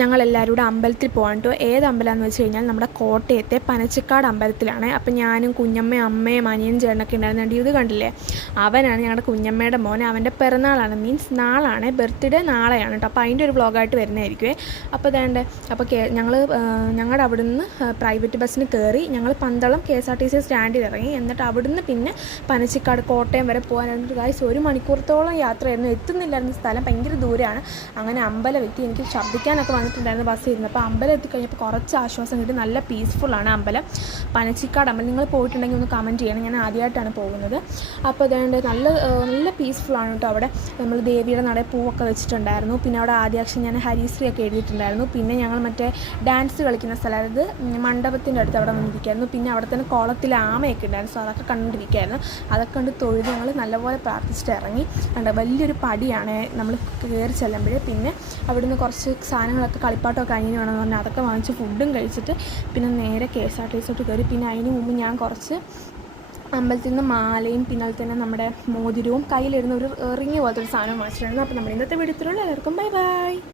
ഞങ്ങളെല്ലാവരും കൂടെ അമ്പലത്തിൽ പോകാൻ കേട്ടോ. ഏത് അമ്പലമാണെന്ന് വെച്ച് കഴിഞ്ഞാൽ നമ്മുടെ കോട്ടയത്തെ പനച്ചിക്കാട് അമ്പലത്തിലാണ്. അപ്പം ഞാനും കുഞ്ഞമ്മയും അമ്മയും അനിയനും ചേട്ടനൊക്കെ ഉണ്ടായിരുന്നുണ്ട്. ഇത് കണ്ടില്ലേ, അവനാണ് ഞങ്ങളുടെ കുഞ്ഞമ്മയുടെ മോൻ. അവൻ്റെ പിറന്നാളാണ്, മീൻസ് നാളാണ്, ബർത്ത്ഡേ നാളെയാണ് കേട്ടോ. അപ്പോൾ അതിൻ്റെ ഒരു വ്ളോഗായിട്ട് വരുന്നതായിരിക്കുമേ. അപ്പോൾ അതേണ്ട അപ്പോൾ ഞങ്ങളുടെ അവിടുന്ന് പ്രൈവറ്റ് ബസ്സിന് കയറി ഞങ്ങൾ പന്തളം KSRTC സ്റ്റാൻഡിൽ ഇറങ്ങി. എന്നിട്ട് അവിടുന്ന് പിന്നെ പനച്ചിക്കാട് കോട്ടയം വരെ പോകാനായിട്ട് ഗായ്സ് 1 മണിക്കൂറത്തോളം യാത്രയായിരുന്നു. എത്തുന്നില്ലായിരുന്ന സ്ഥലം ഭയങ്കര ദൂരമാണ്. അങ്ങനെ അമ്പലം എത്തി. എനിക്ക് ശബ്ദിക്കാനൊക്കെ വന്നിട്ടുണ്ടായിരുന്നു ബസ്സിൽ ഇരുന്ന്. അപ്പോൾ അമ്പലം എത്തിക്കഴിഞ്ഞപ്പോൾ കുറച്ച് ആശ്വാസം കിട്ടി. നല്ല പീസ്ഫുള്ളാണ് അമ്പലം, പനച്ചിക്കാട് അമ്പലം. നിങ്ങൾ പോയിട്ടുണ്ടെങ്കിൽ ഒന്ന് കമൻറ്റ് ചെയ്യണം. ഞാൻ ആദ്യമായിട്ടാണ് പോകുന്നത്. അപ്പോൾ അതുകൊണ്ട് നല്ല പീസ്ഫുള്ളാണ് കേട്ടോ. അവിടെ നമ്മൾ ദേവിയുടെ നടയിൽ പൂവൊക്കെ വെച്ചിട്ടുണ്ടായിരുന്നു. പിന്നെ അവിടെ ആദ്യാക്ഷരം ഞാൻ ഹരിശ്രീയൊക്കെ എഴുതിയിട്ടുണ്ടായിരുന്നു. പിന്നെ ഞങ്ങൾ മറ്റേ ഡാൻസ് കളിക്കുന്ന സ്ഥലം, അതായത് മണ്ഡപത്തിൻ്റെ അടുത്ത് അവിടെ വന്നിരിക്കുകയായിരുന്നു. പിന്നെ അവിടെ തന്നെ കുളത്തിൽ ആമയൊക്കെ ഉണ്ടായിരുന്നു. സോ അതൊക്കെ കണ്ടുകൊണ്ടിരിക്കുകയായിരുന്നു. അതൊക്കെ കണ്ട് തൊഴുത് ഞങ്ങൾ നല്ലപോലെ പ്രാർത്ഥിച്ചിട്ട് ഇറങ്ങി. കണ്ട വലിയൊരു പടിയാണ് നമ്മൾ കയറി ചെല്ലുമ്പോൾ. പിന്നെ അവിടുന്ന് കുറച്ച് സാധനങ്ങളൊക്കെ കളിപ്പാട്ടമൊക്കെ അതിന് വേണമെന്ന് പറഞ്ഞാൽ അതൊക്കെ വാങ്ങിച്ച് ഫുഡും കഴിച്ചിട്ട് പിന്നെ നേരെ KSRTCയിലോട്ട് കയറി. പിന്നെ അതിന് മുമ്പ് ഞാൻ കുറച്ച് അമ്പലത്തിൽ നിന്ന് മാലയും പിന്നെ അതുപോലെ തന്നെ നമ്മുടെ മോതിരവും കയ്യിലിടുന്ന ഒരു റിങ് പോലത്തെ ഒരു സാധനം വാങ്ങിച്ചിട്ടുണ്ടായിരുന്നു. അപ്പോൾ നമ്മുടെ ഇന്നത്തെ വീഡിയോ ഇത്രയുള്ളൂ. എല്ലാവർക്കും ബൈ ബൈ.